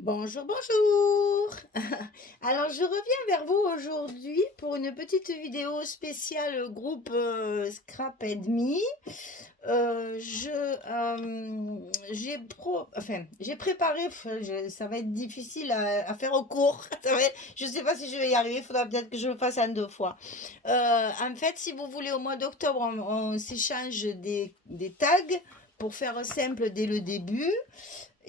Bonjour, bonjour. Alors, je reviens vers vous aujourd'hui pour une petite vidéo spéciale groupe Scrap and Me. J'ai préparé, ça va être difficile à faire au court. Je ne sais pas si je vais y arriver, il faudra peut-être que je le fasse en deux fois. En fait, si vous voulez, au mois d'octobre, on s'échange des tags pour faire simple dès le début.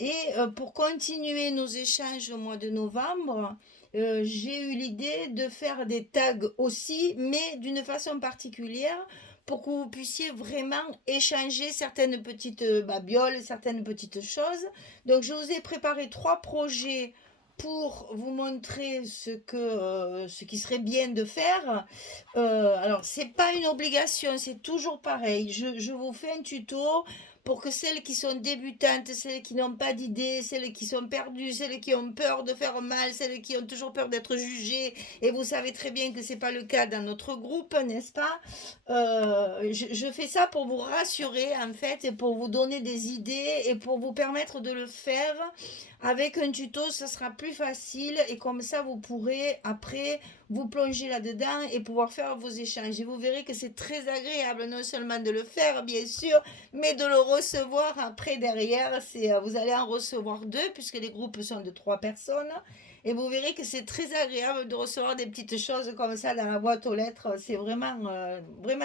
Et pour continuer nos échanges au mois de novembre, j'ai eu l'idée de faire des tags aussi, mais d'une façon particulière pour que vous puissiez vraiment échanger certaines petites babioles, certaines petites choses. Donc je vous ai préparé trois projets pour vous montrer ce qui serait bien de faire. Alors, c'est pas une obligation, c'est toujours pareil. Je vous fais un tuto pour que celles qui sont débutantes, celles qui n'ont pas d'idée, celles qui sont perdues, celles qui ont peur de faire mal, celles qui ont toujours peur d'être jugées, et vous savez très bien que c'est pas le cas dans notre groupe, n'est-ce pas? Je fais ça pour vous rassurer en fait et pour vous donner des idées et pour vous permettre de le faire. Avec un tuto, ça sera plus facile et comme ça vous pourrez après vous plonger là-dedans et pouvoir faire vos échanges. Et vous verrez que c'est très agréable non seulement de le faire bien sûr, mais de le recevoir après derrière. Vous allez en recevoir deux puisque les groupes sont de trois personnes. Et vous verrez que c'est très agréable de recevoir des petites choses comme ça dans la boîte aux lettres. C'est vraiment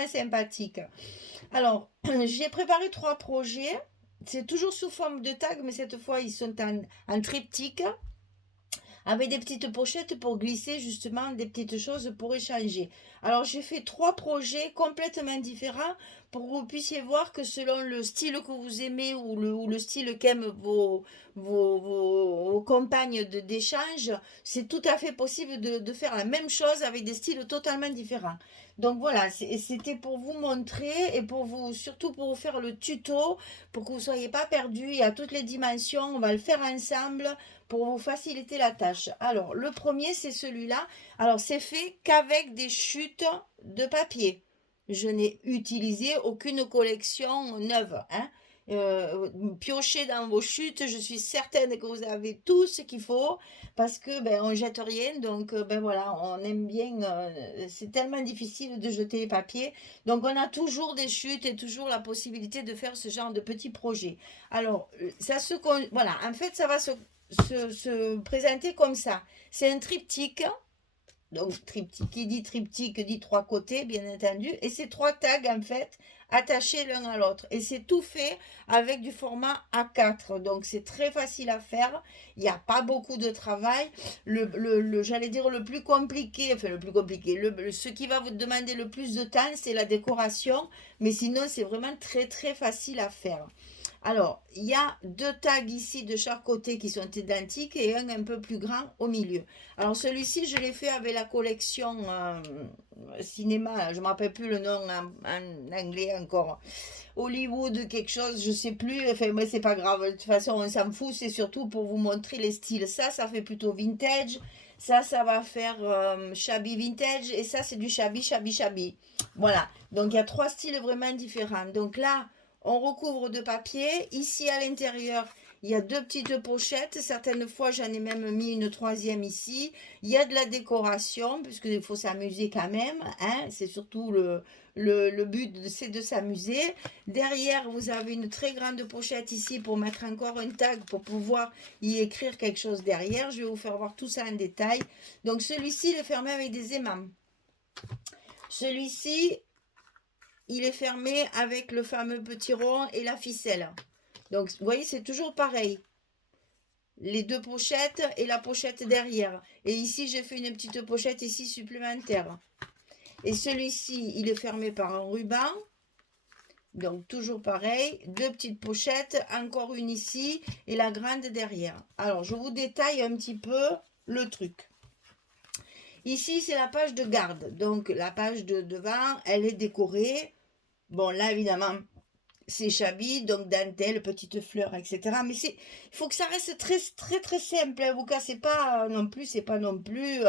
sympathique. Alors, j'ai préparé trois projets. C'est toujours sous forme de tag, mais cette fois, ils sont en triptyque avec des petites pochettes pour glisser justement des petites choses pour échanger. Alors j'ai fait trois projets complètement différents pour que vous puissiez voir que selon le style que vous aimez ou le style qu'aiment vos compagnes d'échange, c'est tout à fait possible de faire la même chose avec des styles totalement différents. Donc voilà, c'était pour vous montrer et pour vous, surtout pour vous faire le tuto, pour que vous ne soyez pas perdus. Il y a toutes les dimensions, on va le faire ensemble pour vous faciliter la tâche. Alors, le premier, c'est celui-là. Alors, c'est fait qu'avec des chutes de papier. Je n'ai utilisé aucune collection neuve, hein. Piochez dans vos chutes, je suis certaine que vous avez tout ce qu'il faut parce que ben on jette rien, donc ben voilà, on aime bien. C'est tellement difficile de jeter les papiers, donc on a toujours des chutes et toujours la possibilité de faire ce genre de petits projets. Alors voilà, en fait ça va se présenter comme ça. C'est un triptyque. Donc, triptyque, qui dit triptyque dit trois côtés, bien entendu. Et c'est trois tags, en fait, attachés l'un à l'autre. Et c'est tout fait avec du format A4. Donc, c'est très facile à faire. Il n'y a pas beaucoup de travail. J'allais dire le plus compliqué, enfin, le plus compliqué, ce qui va vous demander le plus de temps, c'est la décoration. Mais sinon, c'est vraiment très, très facile à faire. Alors, il y a deux tags ici de chaque côté qui sont identiques et un peu plus grand au milieu. Alors, celui-ci, je l'ai fait avec la collection cinéma, je ne me rappelle plus le nom en anglais encore. Hollywood, quelque chose, je ne sais plus. Enfin, moi, c'est pas grave. De toute façon, on s'en fout. C'est surtout pour vous montrer les styles. Ça fait plutôt vintage. Ça va faire shabby vintage. Et ça, c'est du shabby, shabby, shabby. Voilà. Donc, il y a trois styles vraiment différents. Donc là, on recouvre de papier. Ici, à l'intérieur, il y a deux petites pochettes. Certaines fois, j'en ai même mis une troisième ici. Il y a de la décoration, puisqu'il faut s'amuser quand même, hein. C'est surtout le but, c'est de s'amuser. Derrière, vous avez une très grande pochette ici pour mettre encore un tag pour pouvoir y écrire quelque chose derrière. Je vais vous faire voir tout ça en détail. Donc, celui-ci, il est fermé avec des aimants. Celui-ci, il est fermé avec le fameux petit rond et la ficelle. Donc, vous voyez, c'est toujours pareil. Les deux pochettes et la pochette derrière. Et ici, j'ai fait une petite pochette ici supplémentaire. Et celui-ci, il est fermé par un ruban. Donc, toujours pareil. Deux petites pochettes, encore une ici et la grande derrière. Alors, je vous détaille un petit peu le truc. Ici, c'est la page de garde. Donc, la page de devant, elle est décorée. Bon, là, évidemment, c'est shabby, donc dentelle, petites fleurs, etc. Mais il faut que ça reste très, très, très simple. Hein. Vous cassez pas non plus, c'est pas non plus.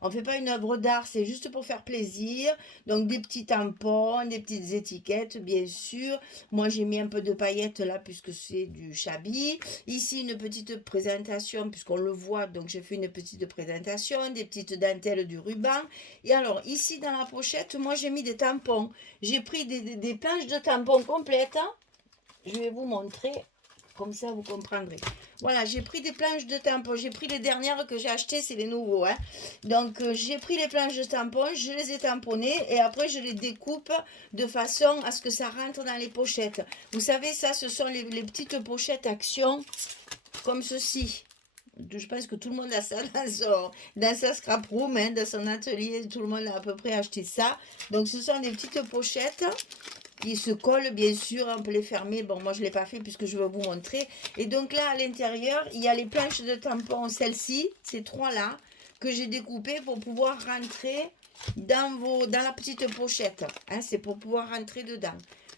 On ne fait pas une œuvre d'art, c'est juste pour faire plaisir. Donc des petits tampons, des petites étiquettes, bien sûr. Moi, j'ai mis un peu de paillettes là, puisque c'est du Chabi. Ici, une petite présentation, puisqu'on le voit. Donc j'ai fait une petite présentation, des petites dentelles, du ruban. Et alors, ici, dans la pochette, moi, j'ai mis des tampons. J'ai pris des planches de tampons complètes, hein. Je vais vous montrer, comme ça vous comprendrez. Voilà, j'ai pris des planches de tampons. J'ai pris les dernières que j'ai achetées, c'est les nouveaux, hein. Donc, j'ai pris les planches de tampons, je les ai tamponnées et après, je les découpe de façon à ce que ça rentre dans les pochettes. Vous savez, ça, ce sont les petites pochettes Action, comme ceci. Je pense que tout le monde a ça dans sa scrap room, hein, dans son atelier. Tout le monde a à peu près acheté ça. Donc, ce sont des petites pochettes qui se collent, bien sûr. On peut les fermer. Bon, moi, je ne l'ai pas fait puisque je vais vous montrer. Et donc, là, à l'intérieur, il y a les planches de tampons, celles-ci, ces trois-là, que j'ai découpées pour pouvoir rentrer dans la petite pochette. Hein, c'est pour pouvoir rentrer dedans.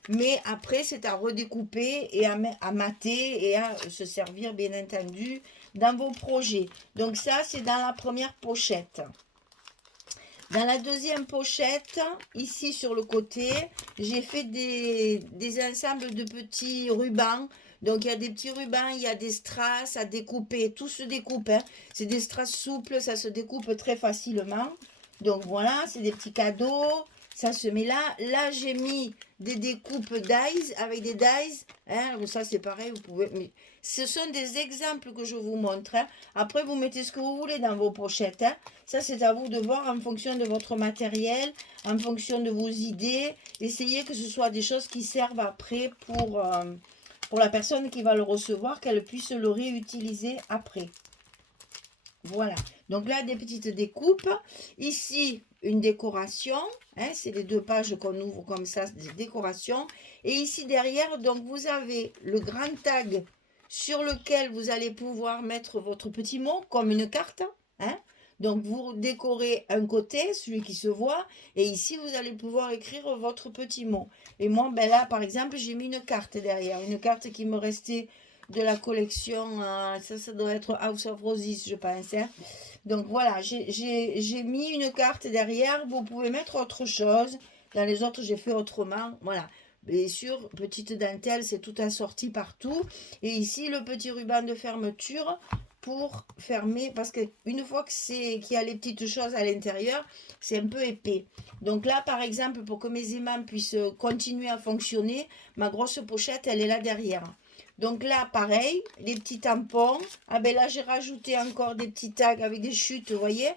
Mais après, c'est à redécouper et à mater et à se servir, bien entendu, dans vos projets. Donc ça, c'est dans la première pochette. Dans la deuxième pochette, ici sur le côté, j'ai fait des ensembles de petits rubans. Donc il y a des petits rubans, il y a des strass à découper. Tout se découpe, hein. C'est des strass souples, ça se découpe très facilement. Donc voilà, c'est des petits cadeaux. Ça se met là. Là, j'ai mis des découpes dies avec des dies. Hein. Ça, c'est pareil, vous pouvez... Mais ce sont des exemples que je vous montre, hein. Après, vous mettez ce que vous voulez dans vos pochettes, hein. Ça, c'est à vous de voir en fonction de votre matériel, en fonction de vos idées. Essayez que ce soit des choses qui servent après pour la personne qui va le recevoir, qu'elle puisse le réutiliser après. Voilà. Donc là, des petites découpes. Ici, une décoration. Hein, c'est les deux pages qu'on ouvre comme ça, des décorations. Et ici, derrière, donc vous avez le grand tag sur lequel vous allez pouvoir mettre votre petit mot, comme une carte. Hein. Donc, vous décorez un côté, celui qui se voit. Et ici, vous allez pouvoir écrire votre petit mot. Et moi, ben là, par exemple, j'ai mis une carte derrière. Une carte qui me restait de la collection, ça doit être House of Roses, je pense. Hein. Donc voilà, j'ai mis une carte derrière. Vous pouvez mettre autre chose. Dans les autres, j'ai fait autrement. Voilà. Bien sûr, petite dentelle, c'est tout assorti partout. Et ici, le petit ruban de fermeture pour fermer. Parce qu'une fois qu'il y a les petites choses à l'intérieur, c'est un peu épais. Donc là, par exemple, pour que mes aimants puissent continuer à fonctionner, ma grosse pochette, elle est là derrière. Donc là, pareil, les petits tampons. Ah ben là, j'ai rajouté encore des petits tags avec des chutes, vous voyez.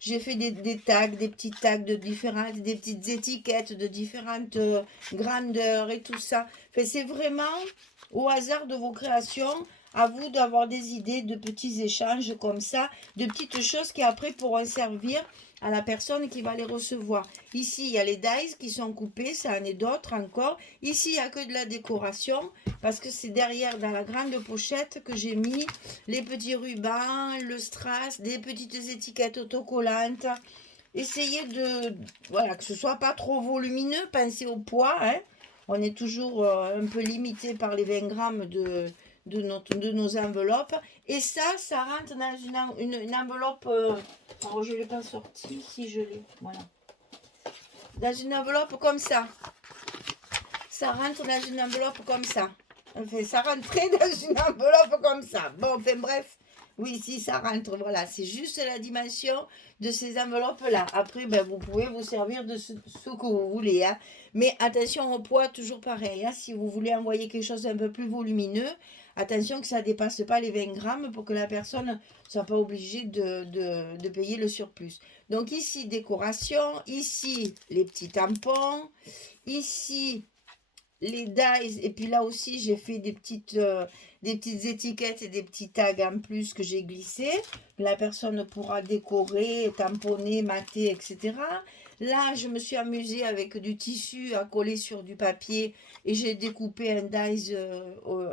J'ai fait des tags, des petits tags de différentes, des petites étiquettes de différentes grandeurs et tout ça. Enfin, c'est vraiment au hasard de vos créations. À vous d'avoir des idées de petits échanges comme ça, de petites choses qui après pourront servir à la personne qui va les recevoir. Ici, il y a les dies qui sont coupés, ça en est d'autres encore. Ici, il n'y a que de la décoration, parce que c'est derrière, dans la grande pochette, que j'ai mis les petits rubans, le strass, des petites étiquettes autocollantes. Essayez voilà, que ce soit pas trop volumineux, pensez au poids, hein. On est toujours un peu limité par les 20 grammes de nos enveloppes. Et ça rentre dans une enveloppe. Alors, je ne l'ai pas sorti, si je l'ai. Voilà. Dans une enveloppe comme ça. Ça rentre dans une enveloppe comme ça. Enfin, ça rentrait dans une enveloppe comme ça. Bon, enfin bref. Oui, si ça rentre, voilà. C'est juste la dimension de ces enveloppes-là. Après, ben, vous pouvez vous servir de ce que vous voulez. Hein. Mais attention au poids, toujours pareil. Hein. Si vous voulez envoyer quelque chose d'un peu plus volumineux, attention que ça ne dépasse pas les 20 grammes pour que la personne ne soit pas obligée de payer le surplus. Donc ici, décoration. Ici, les petits tampons. Ici, les dies. Et puis là aussi, j'ai fait des petites étiquettes et des petits tags en plus que j'ai glissés. La personne pourra décorer, tamponner, mater, etc. Là, je me suis amusée avec du tissu à coller sur du papier et j'ai découpé un dies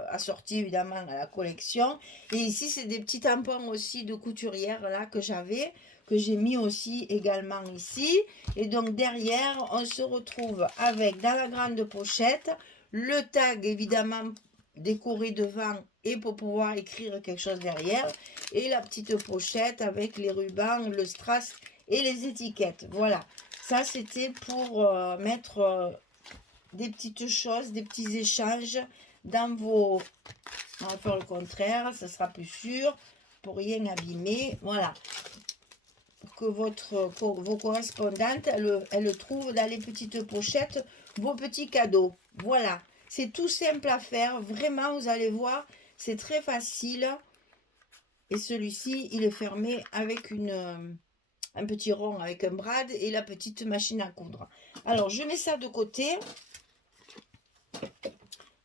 assorti évidemment à la collection. Et ici, c'est des petits tampons aussi de couturière là que j'avais, que j'ai mis aussi également ici. Et donc derrière, on se retrouve avec, dans la grande pochette, le tag évidemment décoré devant et pour pouvoir écrire quelque chose derrière. Et la petite pochette avec les rubans, le strass et les étiquettes. Voilà, ça c'était pour mettre des petites choses, des petits échanges dans vos... On va faire le contraire, ça sera plus sûr, pour rien abîmer. Voilà, pour que vos correspondantes, elles trouvent dans les petites pochettes vos petits cadeaux. Voilà, c'est tout simple à faire, vraiment, vous allez voir, c'est très facile. Et celui-ci, il est fermé avec un petit rond, avec un brad et la petite machine à coudre. Alors, je mets ça de côté.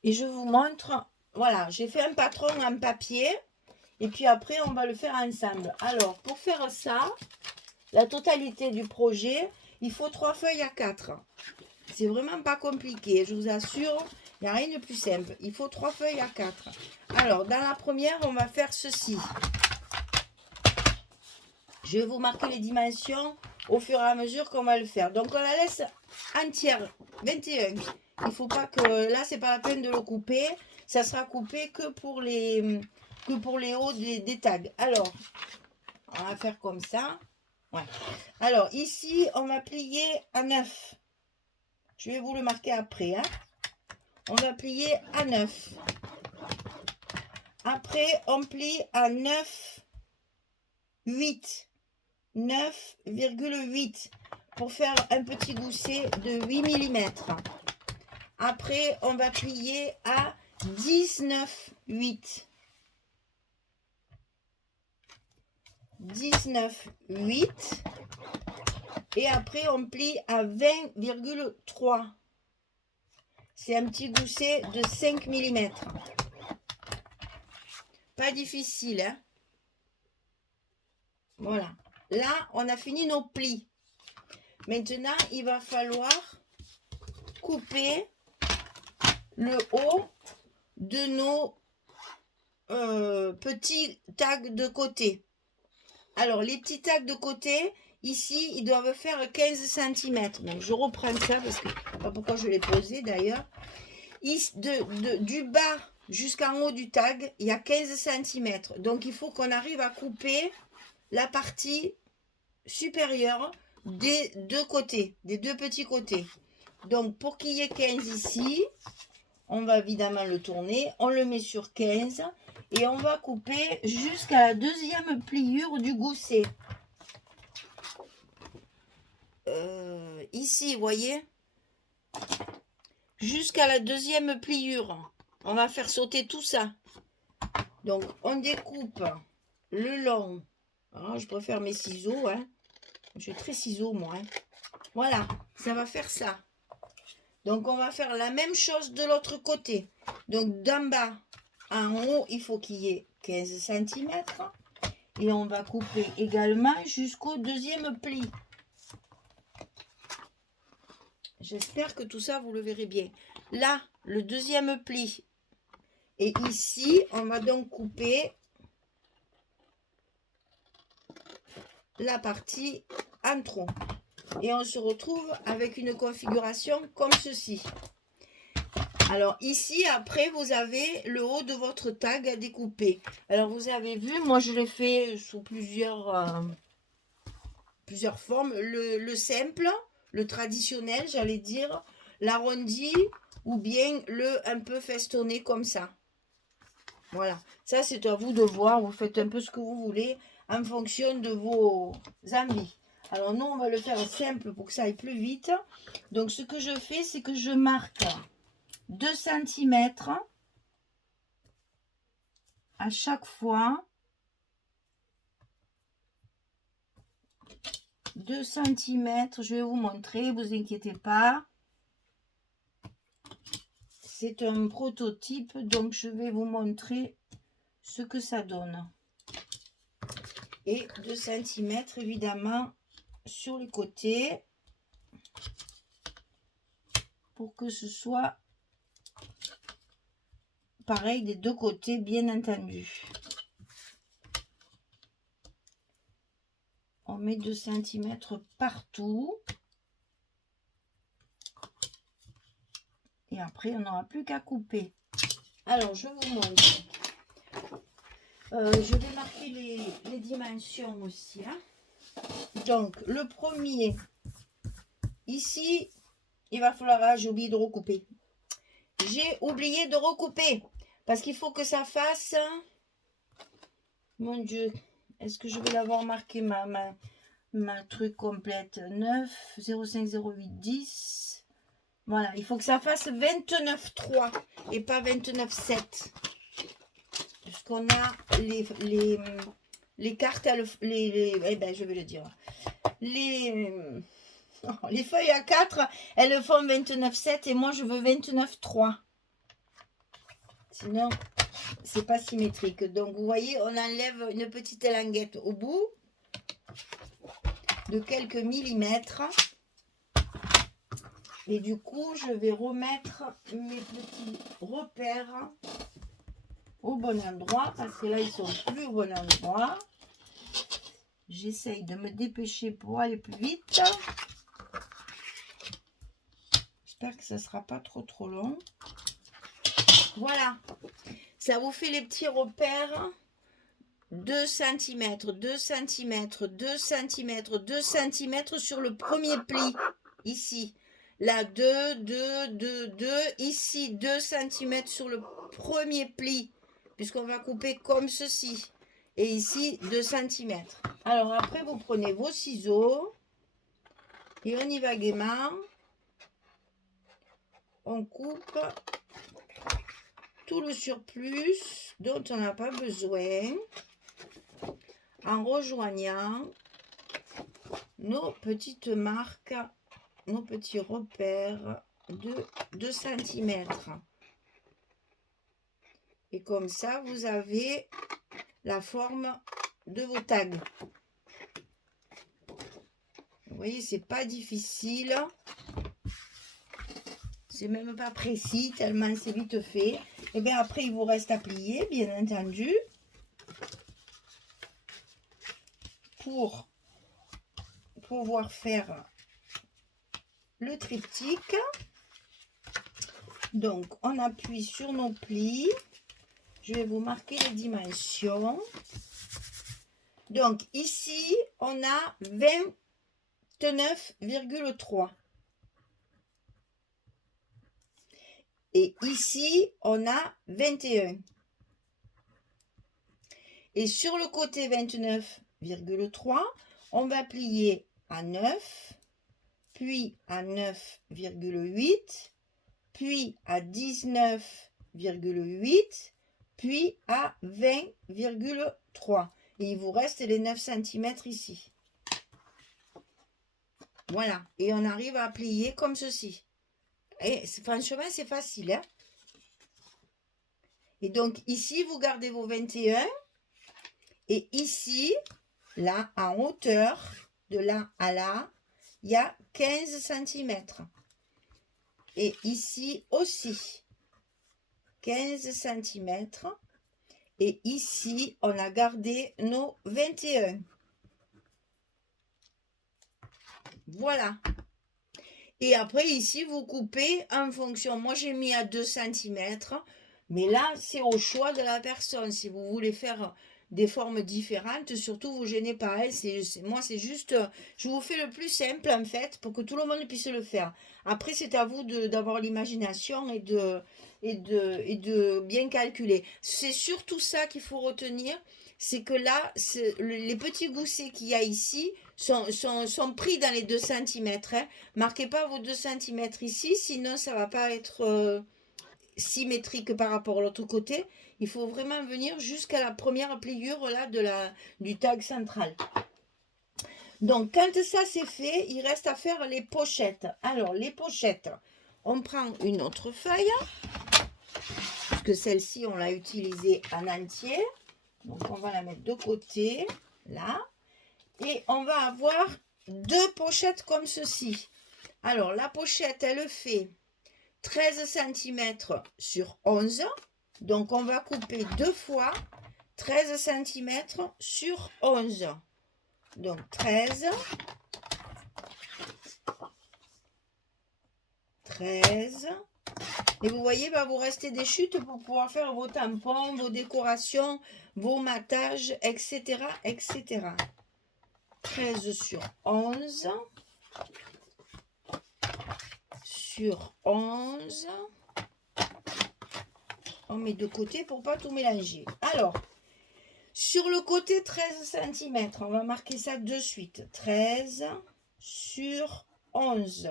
Et je vous montre, voilà, j'ai fait un patron en papier. Et puis après, on va le faire ensemble. Alors, pour faire ça, la totalité du projet, il faut 3 feuilles A4. C'est vraiment pas compliqué, je vous assure, il n'y a rien de plus simple. Il faut 3 feuilles A4. Alors, dans la première, on va faire ceci. Je vais vous marquer les dimensions au fur et à mesure qu'on va le faire. Donc, on la laisse entière, 21. Il ne faut pas que... Là, c'est pas la peine de le couper. Ça sera coupé que pour les hauts des tags. Alors, on va faire comme ça. Ouais. Alors, ici, on va plier à 9. Je vais vous le marquer après. Hein. On va plier à 9. Après, on plie à 9, 8. 9,8 pour faire un petit gousset de 8 mm. Après, on va plier à 19,8. 19,8. Et après, on plie à 20,3. C'est un petit gousset de 5 mm. Pas difficile, hein? Voilà. Là, on a fini nos plis. Maintenant, il va falloir couper le haut de nos petits tags de côté. Alors, les petits tags de côté, ici, ils doivent faire 15 cm. Donc, je reprends ça parce que, pas pourquoi je l'ai posé d'ailleurs. Du bas jusqu'en haut du tag, il y a 15 cm. Donc, il faut qu'on arrive à couper la partie supérieure des deux côtés, des deux petits côtés. Donc, pour qu'il y ait 15 ici, on va évidemment le tourner. On le met sur 15 et on va couper jusqu'à la deuxième pliure du gousset. Ici, vous voyez, jusqu'à la deuxième pliure. On va faire sauter tout ça. Donc, on découpe le long. Alors, je préfère mes ciseaux. Hein. Je suis très ciseaux, moi. Hein. Voilà, ça va faire ça. Donc, on va faire la même chose de l'autre côté. Donc, d'en bas en haut, il faut qu'il y ait 15 cm. Et on va couper également jusqu'au deuxième pli. J'espère que tout ça, vous le verrez bien. Là, le deuxième pli. Et ici, on va donc couper la partie en trop. Et on se retrouve avec une configuration comme ceci. Alors ici, après, vous avez le haut de votre tag à découper. Alors vous avez vu, moi je l'ai fait sous plusieurs formes. Le simple, le traditionnel, j'allais dire, l'arrondi ou bien le un peu festonné comme ça. Voilà, ça c'est à vous de voir, vous faites un peu ce que vous voulez en fonction de vos envies. Alors nous, on va le faire simple pour que ça aille plus vite. Donc ce que je fais, c'est que je marque 2 cm à chaque fois. 2 cm, je vais vous montrer, vous inquiétez pas. C'est un prototype, donc je vais vous montrer ce que ça donne. Et 2 cm évidemment sur les côtés pour que ce soit pareil des deux côtés, bien entendu. On met 2 cm partout. Et après, on n'aura plus qu'à couper. Alors, je vous montre. Je vais marquer les dimensions aussi. Hein. Donc, le premier, ici, il va falloir... Ah, j'ai oublié de recouper. J'ai oublié de recouper. Parce qu'il faut que ça fasse... Mon Dieu, est-ce que je vais l'avoir marqué ma truc complète? 9, 05, 08, 10. Voilà, il faut que ça fasse 29,3 et pas 29,7. Puisqu'on a les cartes, eh ben, je vais le dire. Les feuilles à 4, elles font 29,7 et moi je veux 29,3. Sinon, c'est pas symétrique. Donc, vous voyez, on enlève une petite languette au bout de quelques millimètres. Et du coup, je vais remettre mes petits repères au bon endroit. Parce que là, ils sont plus au bon endroit. J'essaye de me dépêcher pour aller plus vite. J'espère que ça ne sera pas trop long. Voilà. Ça vous fait les petits repères. 2 cm, 2 cm, 2 cm, 2 cm sur le premier pli. Ici. Là, 2, 2, 2, 2. Ici, 2 cm sur le premier pli. Puisqu'on va couper comme ceci. Et ici, 2 cm. Alors, après, vous prenez vos ciseaux. Et on y va gaiement. On coupe tout le surplus dont on n'a pas besoin. En rejoignant nos petites marques, nos petits repères de 2 cm. Et comme ça, vous avez la forme de vos tags. Vous voyez, c'est pas difficile. C'est même pas précis, tellement c'est vite fait. Et bien après, il vous reste à plier, bien entendu. Pour pouvoir faire le triptyque. Donc, on appuie sur nos plis. Je vais vous marquer les dimensions. Donc, ici, on a 29,3. Et ici, on a 21. Et sur le côté 29,3, on va plier à 9, puis à 9,8, puis à 19,8, puis à 20,3. Et il vous reste les 9 cm ici. Voilà. Et on arrive à plier comme ceci. Et franchement, c'est facile. Hein? Et donc, ici, vous gardez vos 21. Et ici, là, en hauteur, de là à là, il y a 15 cm. Et ici aussi, 15 cm. Et ici, on a gardé nos 21. Voilà. Et après, ici, vous coupez en fonction. Moi, j'ai mis à 2 cm. Mais là, c'est au choix de la personne. Si vous voulez faire des formes différentes, surtout, vous gênez pas. Hein. Moi, c'est juste... Je vous fais le plus simple, en fait, pour que tout le monde puisse le faire. Après, c'est à vous d'avoir l'imagination et de bien calculer. C'est surtout ça qu'il faut retenir. C'est que là, les petits goussets qu'il y a ici sont pris dans les 2 cm. Hein. Marquez pas vos 2 cm ici, sinon ça va pas être symétrique par rapport à l'autre côté. Il faut vraiment venir jusqu'à la première pliure là du tag central. Donc, quand ça c'est fait, il reste à faire les pochettes. Alors, les pochettes, on prend une autre feuille, puisque celle-ci, on l'a utilisée en entier. Donc, on va la mettre de côté, là. Et on va avoir 2 pochettes comme ceci. Alors, la pochette, elle fait 13 cm sur 11. Donc, on va couper 2 fois 13 cm sur 11. Donc, 13. 13. Et vous voyez, va vous rester des chutes pour pouvoir faire vos tampons, vos décorations, vos matages, etc., etc. 13 sur 11. Sur 11. On met de côté pour pas tout mélanger. Alors, sur le côté 13 cm, on va marquer ça de suite. 13 sur 11.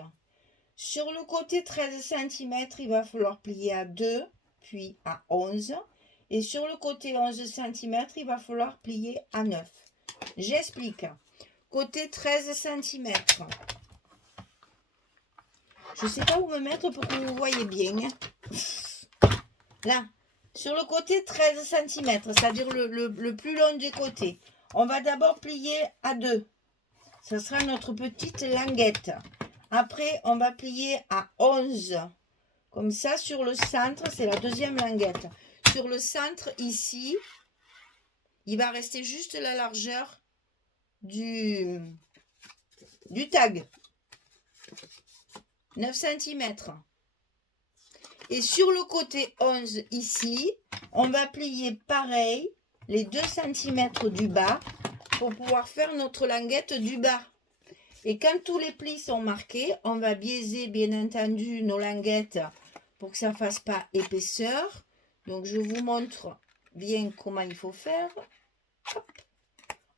Sur le côté 13 cm, il va falloir plier à 2, puis à 11. Et sur le côté 11 cm, il va falloir plier à 9. J'explique. Côté 13 cm. Je ne sais pas où me mettre pour que vous voyez bien. Là, sur le côté 13 cm, c'est-à-dire le plus long du côté, on va d'abord plier à 2. Ce sera notre petite languette. Après, on va plier à 11. Comme ça, sur le centre, c'est la deuxième languette. Sur le centre, ici, il va rester juste la largeur du tag. 9 cm. Et sur le côté 11, ici, on va plier pareil, les 2 cm du bas, pour pouvoir faire notre languette du bas. Et quand tous les plis sont marqués, on va biaiser bien entendu nos languettes pour que ça ne fasse pas épaisseur. Donc je vous montre bien comment il faut faire. Hop.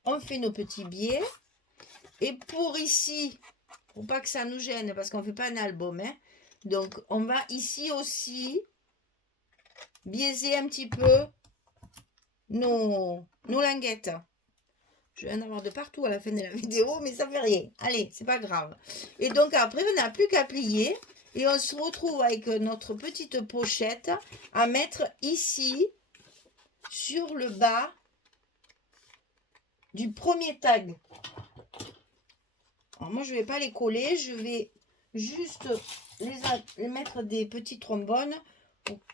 On fait nos petits biais. Et pour ici, pour pas que ça nous gêne, parce qu'on ne fait pas un album, hein, donc on va ici aussi biaiser un petit peu nos languettes. Je vais en avoir de partout à la fin de la vidéo, mais ça fait rien. Allez, c'est pas grave. Et donc après, on n'a plus qu'à plier. Et on se retrouve avec notre petite pochette à mettre ici, sur le bas du premier tag. Alors moi, je ne vais pas les coller. Je vais juste les mettre des petits trombones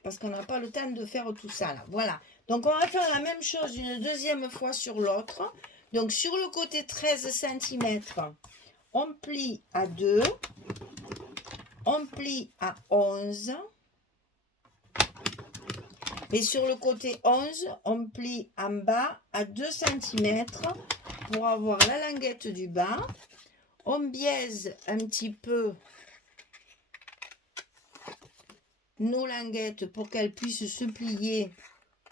parce qu'on n'a pas le temps de faire tout ça là. Voilà. Donc, on va faire la même chose une deuxième fois sur l'autre. Donc, sur le côté 13 cm, on plie à 2. On plie à 11. Et sur le côté 11, on plie en bas à 2 cm pour avoir la languette du bas. On biaise un petit peu nos languettes pour qu'elles puissent se plier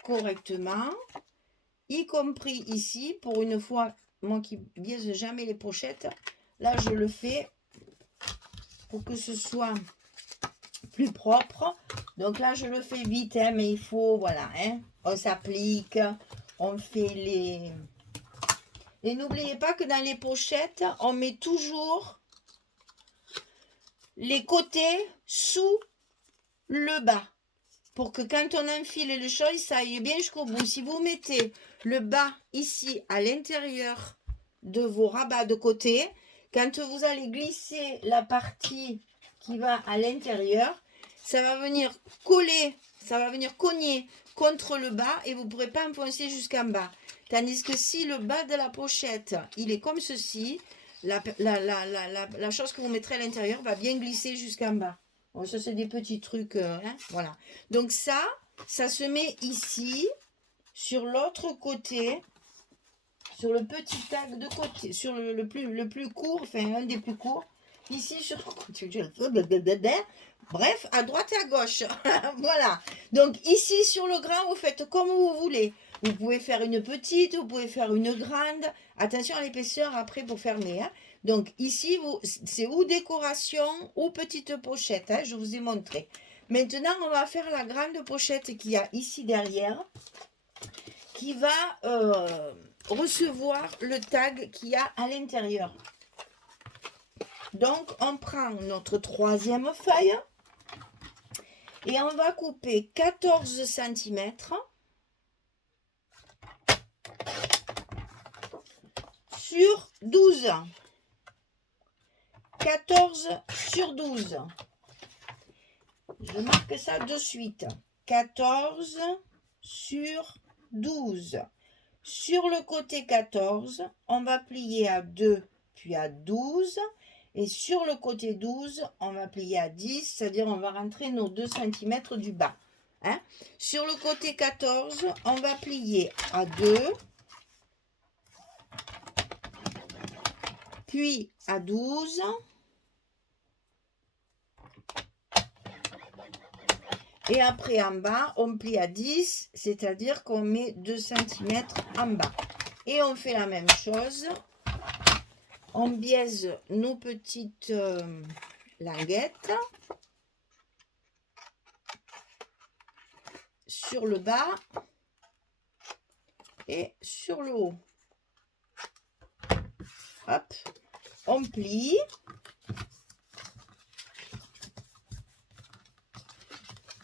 correctement. Y compris ici, pour une fois, moi qui biaise jamais les pochettes, là je le fais pour que ce soit plus propre. Donc là je le fais vite, hein, mais il faut, voilà, hein, on s'applique, on fait les... Et n'oubliez pas que dans les pochettes, on met toujours les côtés sous le bas. Pour que quand on enfile le chose, ça aille bien jusqu'au bout. Si vous mettez le bas ici à l'intérieur de vos rabats de côté, quand vous allez glisser la partie qui va à l'intérieur, ça va venir coller, ça va venir cogner contre le bas et vous ne pourrez pas enfoncer jusqu'en bas. Tandis que si le bas de la pochette, il est comme ceci, la chose que vous mettrez à l'intérieur va bien glisser jusqu'en bas. Bon, ça, c'est des petits trucs, hein, voilà. Donc ça se met ici, sur l'autre côté, sur le petit tag de côté, sur le plus court, enfin, un des plus courts. Ici, sur... Bref, à droite et à gauche. Voilà. Donc, ici, sur le grand, vous faites comme vous voulez. Vous pouvez faire une petite, vous pouvez faire une grande. Attention à l'épaisseur après pour fermer. Hein. Donc, ici, c'est ou décoration ou petite pochette. Hein, je vous ai montré. Maintenant, on va faire la grande pochette qu'il y a ici derrière, qui va recevoir le tag qu'il y a à l'intérieur. Donc, on prend notre troisième feuille et on va couper 14 cm sur 12. 14 sur 12. Je marque ça de suite. 14 sur 12. Sur le côté 14, on va plier à 2 puis à 12. Et sur le côté 12, on va plier à 10, c'est-à-dire on va rentrer nos 2 cm du bas. Hein? Sur le côté 14, on va plier à 2. puis à 12. Et après en bas, on plie à 10, c'est-à-dire qu'on met 2 cm en bas. Et on fait la même chose. On biaise nos petites languettes sur le bas et sur le haut. Hop, on plie.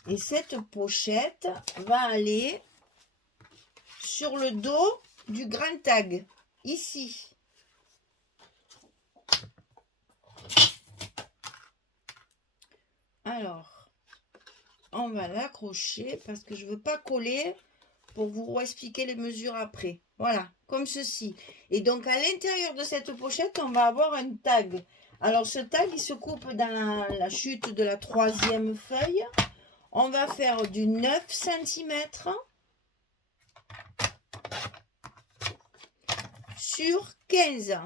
Et cette pochette va aller sur le dos du grand tag, ici. Alors, on va l'accrocher parce que je ne veux pas coller pour vous expliquer les mesures après. Voilà, comme ceci. Et donc, à l'intérieur de cette pochette, on va avoir un tag. Alors, ce tag, il se coupe dans la chute de la 3e feuille. On va faire du 9 cm sur 15.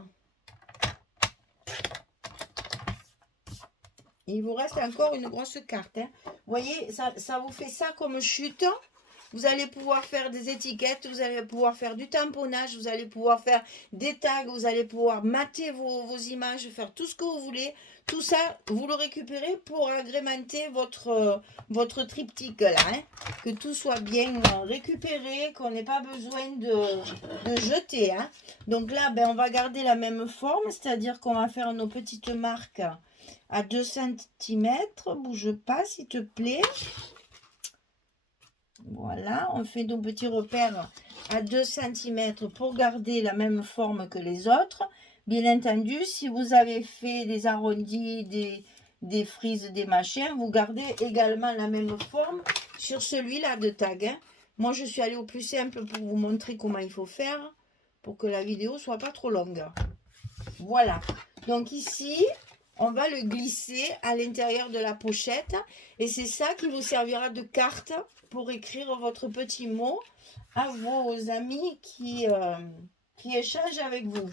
Il vous reste encore une grosse carte. Hein. Vous voyez, ça vous fait ça comme chute. Vous allez pouvoir faire des étiquettes, vous allez pouvoir faire du tamponnage, vous allez pouvoir faire des tags, vous allez pouvoir mater vos images, faire tout ce que vous voulez. Tout ça, vous le récupérez pour agrémenter votre triptyque là. Hein. Que tout soit bien récupéré, qu'on n'ait pas besoin de jeter. Hein. Donc là, ben, on va garder la même forme, c'est-à-dire qu'on va faire nos petites marques à 2 cm. Bouge pas, s'il te plaît. Voilà, on fait nos petits repères à 2 cm pour garder la même forme que les autres. Bien entendu, si vous avez fait des arrondis, des frises, des machins, vous gardez également la même forme sur celui-là de tag. Hein. Moi, je suis allée au plus simple pour vous montrer comment il faut faire pour que la vidéo soit pas trop longue. Voilà. Donc ici, on va le glisser à l'intérieur de la pochette et c'est ça qui vous servira de carte pour écrire votre petit mot à vos amis qui échangent avec vous.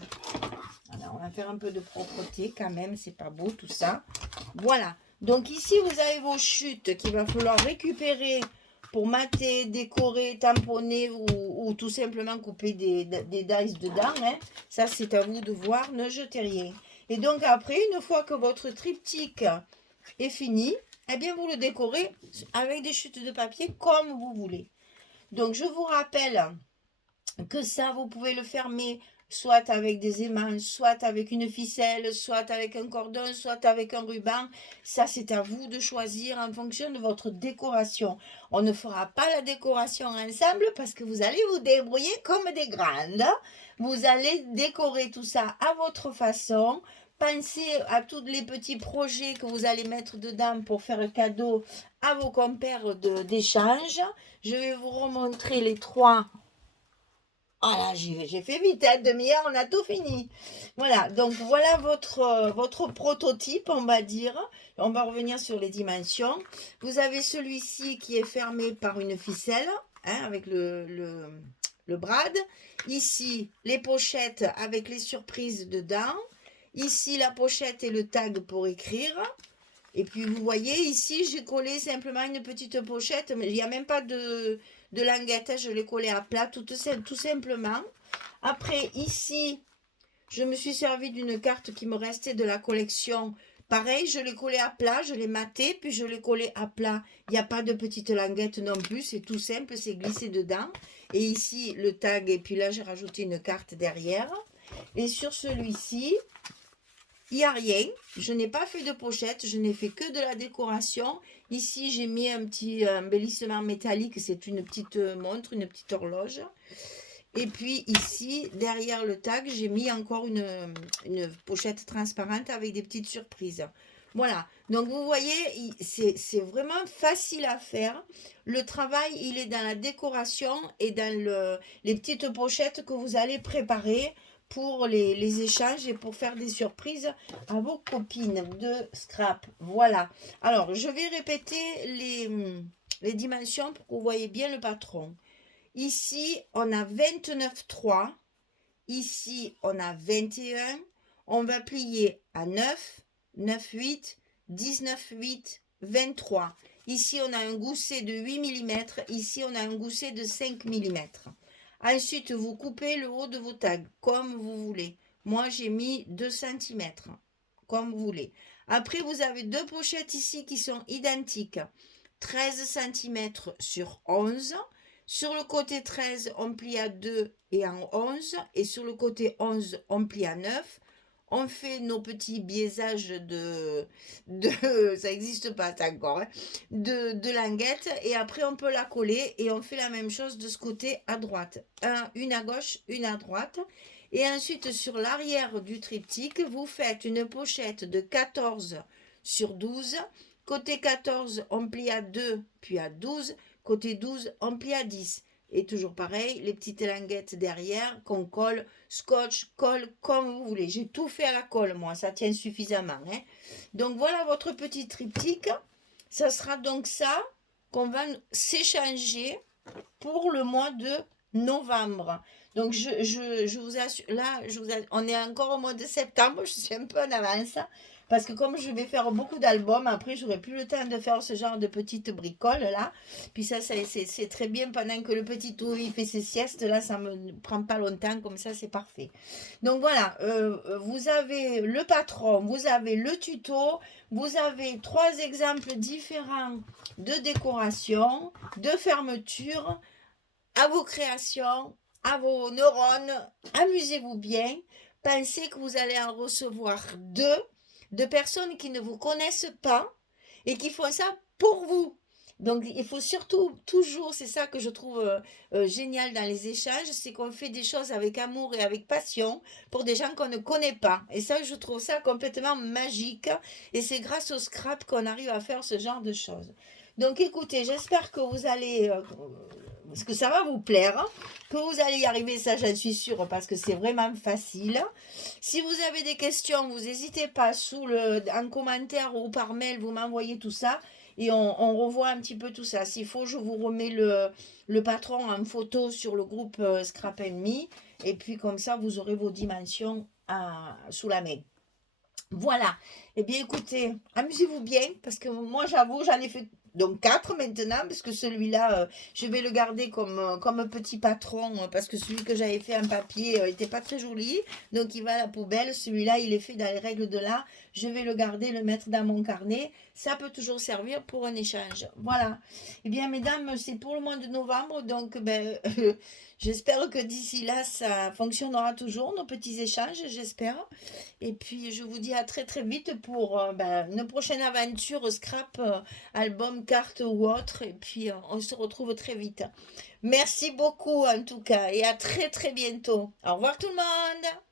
Alors, on va faire un peu de propreté quand même, c'est pas beau tout ça. Voilà. Donc ici, vous avez vos chutes qu'il va falloir récupérer pour mater, décorer, tamponner ou tout simplement couper des dies dedans. Hein. Ça, c'est à vous de voir, ne jetez rien. Et donc après, une fois que votre triptyque est fini, eh bien vous le décorez avec des chutes de papier comme vous voulez. Donc je vous rappelle que ça, vous pouvez le fermer soit avec des aimants, soit avec une ficelle, soit avec un cordon, soit avec un ruban. Ça, c'est à vous de choisir en fonction de votre décoration. On ne fera pas la décoration ensemble parce que vous allez vous débrouiller comme des grandes. Vous allez décorer tout ça à votre façon. Pensez à tous les petits projets que vous allez mettre dedans pour faire cadeau à vos compères d'échange. Je vais vous remontrer les 3. Voilà, j'ai fait vite, hein, demi-heure, on a tout fini. Voilà, donc voilà votre prototype, on va dire. On va revenir sur les dimensions. Vous avez celui-ci qui est fermé par une ficelle, hein, avec le brad. Ici, les pochettes avec les surprises dedans. Ici, la pochette et le tag pour écrire. Et puis, vous voyez, ici, j'ai collé simplement une petite pochette, mais il n'y a même pas de languette, je l'ai collé à plat, tout simplement. Après, ici, je me suis servi d'une carte qui me restait de la collection. Pareil, je l'ai collé à plat, je l'ai maté, puis je l'ai collé à plat. Il n'y a pas de petite languette non plus, c'est tout simple, c'est glissé dedans. Et ici, le tag, et puis là, j'ai rajouté une carte derrière. Et sur celui-ci, il n'y a rien, je n'ai pas fait de pochette, je n'ai fait que de la décoration. Ici, j'ai mis un petit embellissement métallique, c'est une petite montre, une petite horloge. Et puis ici, derrière le tag, j'ai mis encore une pochette transparente avec des petites surprises. Voilà, donc vous voyez, c'est vraiment facile à faire. Le travail, il est dans la décoration et dans les petites pochettes que vous allez préparer pour les échanges et pour faire des surprises à vos copines de scrap. Voilà. Alors, je vais répéter les dimensions pour que vous voyez bien le patron. Ici, on a 29,3. Ici, on a 21. on va plier à 9, 9, 8, 19, 8, 23. Ici, on a un gousset de 8 mm. Ici, on a un gousset de 5 mm. Ensuite, vous coupez le haut de vos tags comme vous voulez. Moi, j'ai mis 2 cm, comme vous voulez. Après, vous avez deux pochettes ici qui sont identiques. 13 cm sur 11. Sur le côté 13, on plie à 2 et en 11. Et sur le côté 11, on plie à 9. On fait nos petits biaisages ça n'existe pas encore, hein, de languette. Et après, on peut la coller et on fait la même chose de ce côté à droite. Une à gauche, une à droite. Et ensuite, sur l'arrière du triptyque, vous faites une pochette de 14 sur 12. Côté 14, on plie à 2, puis à 12. Côté 12, on plie à 10. Et toujours pareil, les petites languettes derrière qu'on colle, scotch, colle comme vous voulez. J'ai tout fait à la colle, moi, ça tient suffisamment, hein. Donc voilà votre petit triptyque. Ça sera donc ça qu'on va s'échanger pour le mois de novembre. Donc je vous assure, là, on est encore au mois de septembre, je suis un peu en avance. Parce que comme je vais faire beaucoup d'albums, après, j'aurai plus le temps de faire ce genre de petites bricoles, là. Puis ça, c'est très bien pendant que le petit tout, il fait ses siestes. Là, ça me prend pas longtemps, comme ça, c'est parfait. Donc voilà, vous avez le patron, vous avez le tuto, vous avez 3 exemples différents de décoration, de fermeture, à vos créations, à vos neurones. Amusez-vous bien. Pensez que vous allez en recevoir 2 de personnes qui ne vous connaissent pas et qui font ça pour vous. Donc, il faut surtout, toujours, c'est ça que je trouve génial dans les échanges, c'est qu'on fait des choses avec amour et avec passion pour des gens qu'on ne connaît pas. Et ça, je trouve ça complètement magique. Et c'est grâce au scrap qu'on arrive à faire ce genre de choses. Donc, écoutez, j'espère que vous allez, parce que ça va vous plaire, hein, que vous allez y arriver, ça j'en suis sûre, parce que c'est vraiment facile. Si vous avez des questions, vous n'hésitez pas en commentaire ou par mail, vous m'envoyez tout ça et on revoit un petit peu tout ça. S'il faut, je vous remets le patron en photo sur le groupe Scrap Me et puis comme ça, vous aurez vos dimensions sous la main. Voilà. Eh bien, écoutez, amusez-vous bien parce que moi, j'avoue, j'en ai fait donc 4 maintenant parce que celui-là, je vais le garder comme petit patron parce que celui que j'avais fait en papier n'était pas très joli. Donc, il va à la poubelle. Celui-là, il est fait dans les règles de l'art. Je vais le garder, le mettre dans mon carnet. Ça peut toujours servir pour un échange. Voilà. Eh bien, mesdames, c'est pour le mois de novembre. Donc, ben, j'espère que d'ici là, ça fonctionnera toujours, nos petits échanges, j'espère. Et puis, je vous dis à très très vite pour une prochaine aventure scrap, album, carte ou autre. Et puis, on se retrouve très vite. Merci beaucoup en tout cas et à très très bientôt. Au revoir tout le monde.